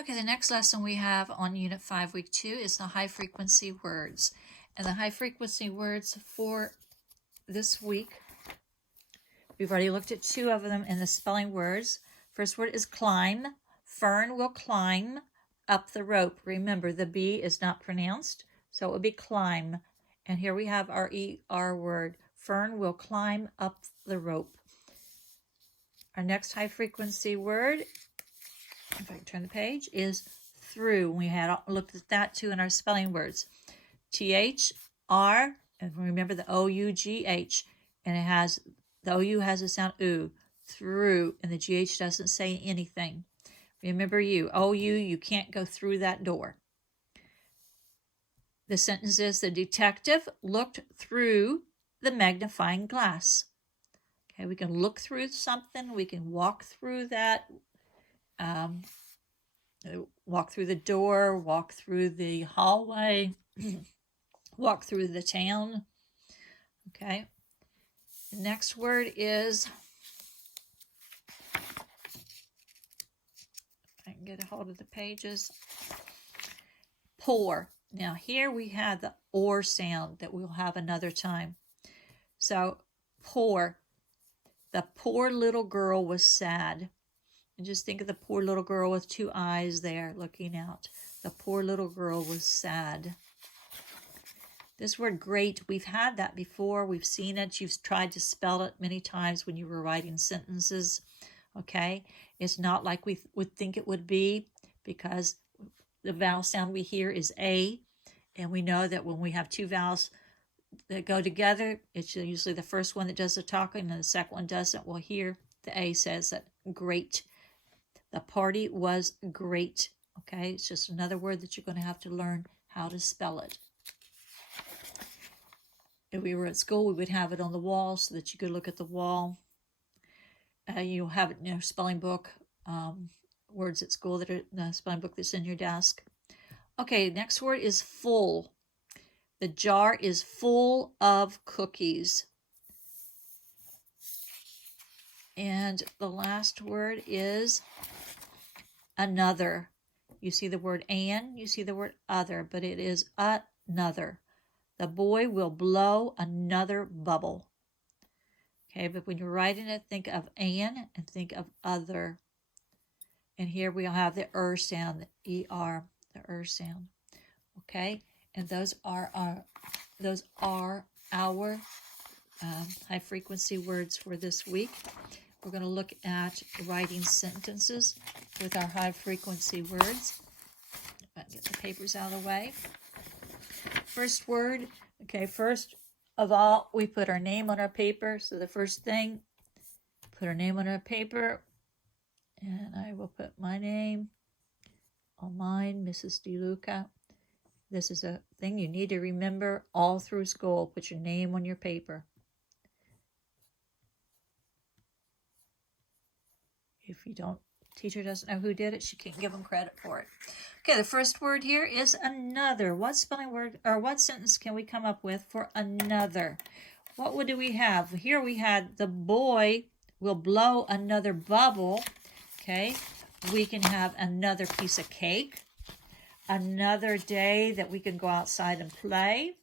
Okay, the next lesson we have on Unit 5, Week 2 is the high frequency words. And the high frequency words for this week, we've already looked at two of them in the spelling words. First word is climb. Fern will climb up the rope. Remember, the B is not pronounced, so it would be climb. And here we have our ER word. Fern will climb up the rope. Our next high frequency word, if I can turn the page, is through. We had looked at that too in our spelling words. THR, and remember the OUGH, and it has, the OU has a sound OO, through, and the GH doesn't say anything. Remember OU, you can't go through that door. The sentence is, the detective looked through the magnifying glass. Okay, we can look through something, we can walk through that, walk through the door, walk through the hallway, walk through the town. Okay. The next word is, if I can get a hold of the pages, pour. Now here we have the or sound that we'll have another time. So pour. The poor little girl was sad. And just think of the poor little girl with two eyes there looking out. The poor little girl was sad. This word great, we've had that before. We've seen it. You've tried to spell it many times when you were writing sentences. Okay? It's not like we would think it would be, because the vowel sound we hear is A. And we know that when we have two vowels that go together, it's usually the first one that does the talking and the second one doesn't. Well, here the A says that great. The party was great. Okay, it's just another word that you're going to have to learn how to spell it. If we were at school, we would have it on the wall so that you could look at the wall. You'll have it in your spelling book, words at school that are in the spelling book that's in your desk. Okay, next word is full. The jar is full of cookies. And the last word is another. You see the word and, you see the word other, but it is another. The boy will blow another bubble. Okay, but when you're writing it, think of and think of other. And here we'll have the sound, the ER, the sound. Okay, and those are our high frequency words for this week. We're going to look at writing sentences with our high frequency words. If I can get the papers out of the way. First word, okay, first of all, we put our name on our paper. So the first thing, put our name on our paper, and I will put my name on mine, Mrs. DeLuca. This is a thing you need to remember all through school. Put your name on your paper. If you don't, teacher doesn't know who did it, she can't give them credit for it. Okay, the first word here is another. What spelling word or what sentence can we come up with for another? What do we have? Here we had the boy will blow another bubble. Okay, we can have another piece of cake. Another day that we can go outside and play.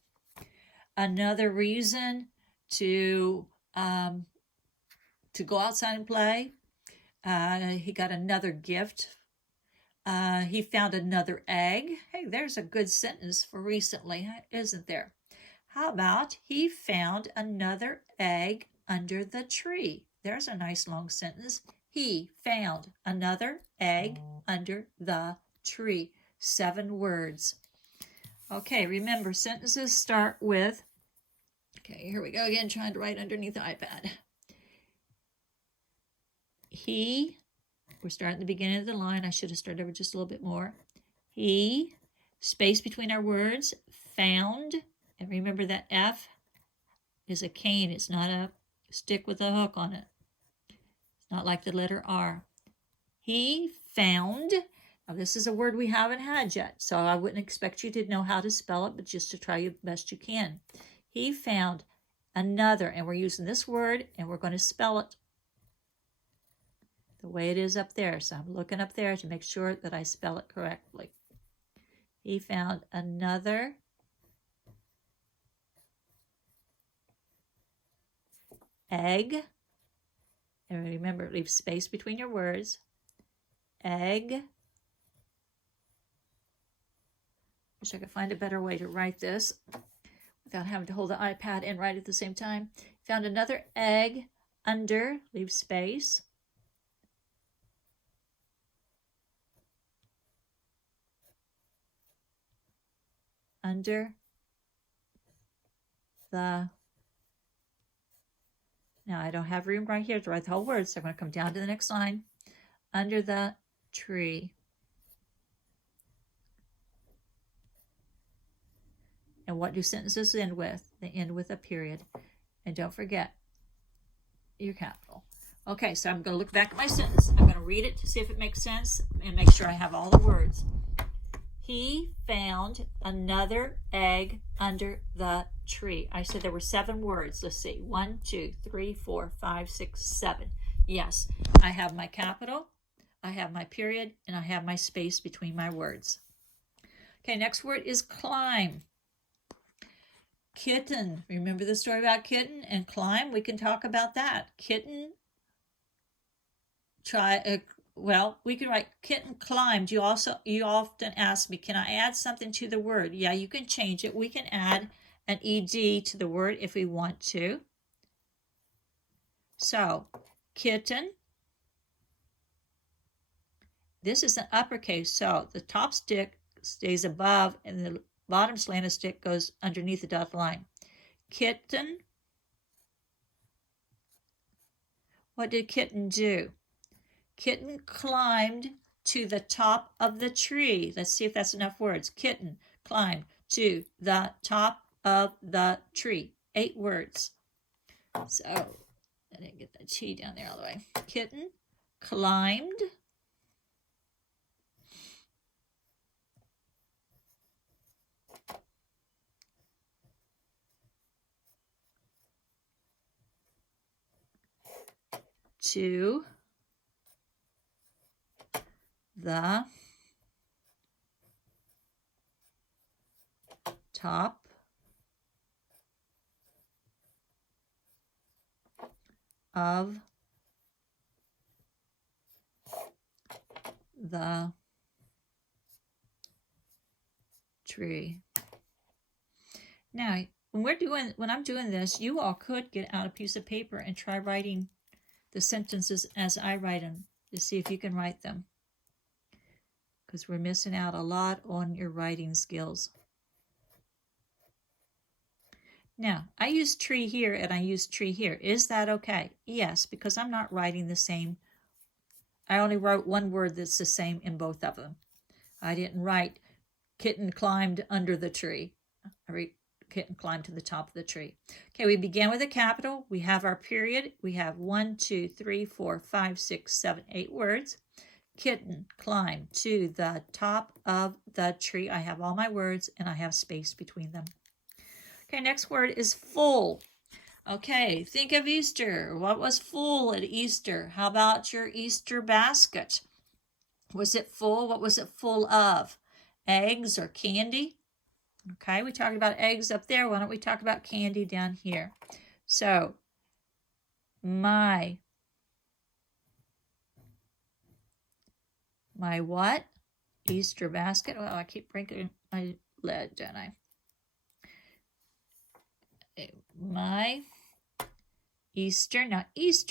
Another reason to go outside and play. He got another gift. He found another egg. Hey, there's a good sentence for recently, isn't there? How about he found another egg under the tree? There's a nice long sentence. He found another egg under the tree. 7 words. Okay, remember, sentences start with, okay, here we go again, trying to write underneath the iPad. He, we're starting at the beginning of the line. I should have started over just a little bit more. He, space between our words, found, and remember that F is a cane. It's not a stick with a hook on it. It's not like the letter R. He found, now this is a word we haven't had yet, so I wouldn't expect you to know how to spell it, but just to try your best you can. He found another, and we're using this word, and we're going to spell it the way it is up there. So I'm looking up there to make sure that I spell it correctly. He found another egg. And remember, leave space between your words. Egg. Wish I could find a better way to write this without having to hold the iPad and write at the same time. Found another egg under, leave space. Under the, now I don't have room right here to write the whole word, so I'm going to come down to the next line. Under the tree. And what do sentences end with? They end with a period. And don't forget your capital. Okay, so I'm going to look back at my sentence. I'm going to read it to see if it makes sense and make sure I have all the words. He found another egg under the tree. I said there were 7 words. Let's see. 1, 2, 3, 4, 5, 6, 7. Yes, I have my capital, I have my period, and I have my space between my words. Okay, next word is climb. Kitten. Remember the story about kitten and climb? We can talk about that. Kitten. We can write kitten climbed. You often ask me, can I add something to the word? Yeah, you can change it. We can add an ed to the word if we want to. So, kitten. This is an uppercase, so the top stick stays above and the bottom slanted stick goes underneath the dotted line. Kitten. What did kitten do? Kitten climbed to the top of the tree. Let's see if that's enough words. Kitten climbed to the top of the tree. 8 words. So, I didn't get the T down there all the way. Kitten climbed to the top of the tree. Now, when I'm doing this, you all could get out a piece of paper and try writing the sentences as I write them to see if you can write them, because we're missing out a lot on your writing skills. Now, I use tree here and I use tree here. Is that okay? Yes, because I'm not writing the same. I only wrote one word that's the same in both of them. I didn't write kitten climbed under the tree. I wrote kitten climbed to the top of the tree. Okay, we began with a capital. We have our period. We have 1, 2, 3, 4, 5, 6, 7, 8 words. Kitten climbed to the top of the tree. I have all my words and I have space between them. Okay, next word is full. Okay, think of Easter. What was full at Easter? How about your Easter basket? Was it full? What was it full of? Eggs or candy? Okay, we talked about eggs up there. Why don't we talk about candy down here? So, my what? Easter basket. Well, I keep breaking my lid, don't I? My Easter. Now, Easter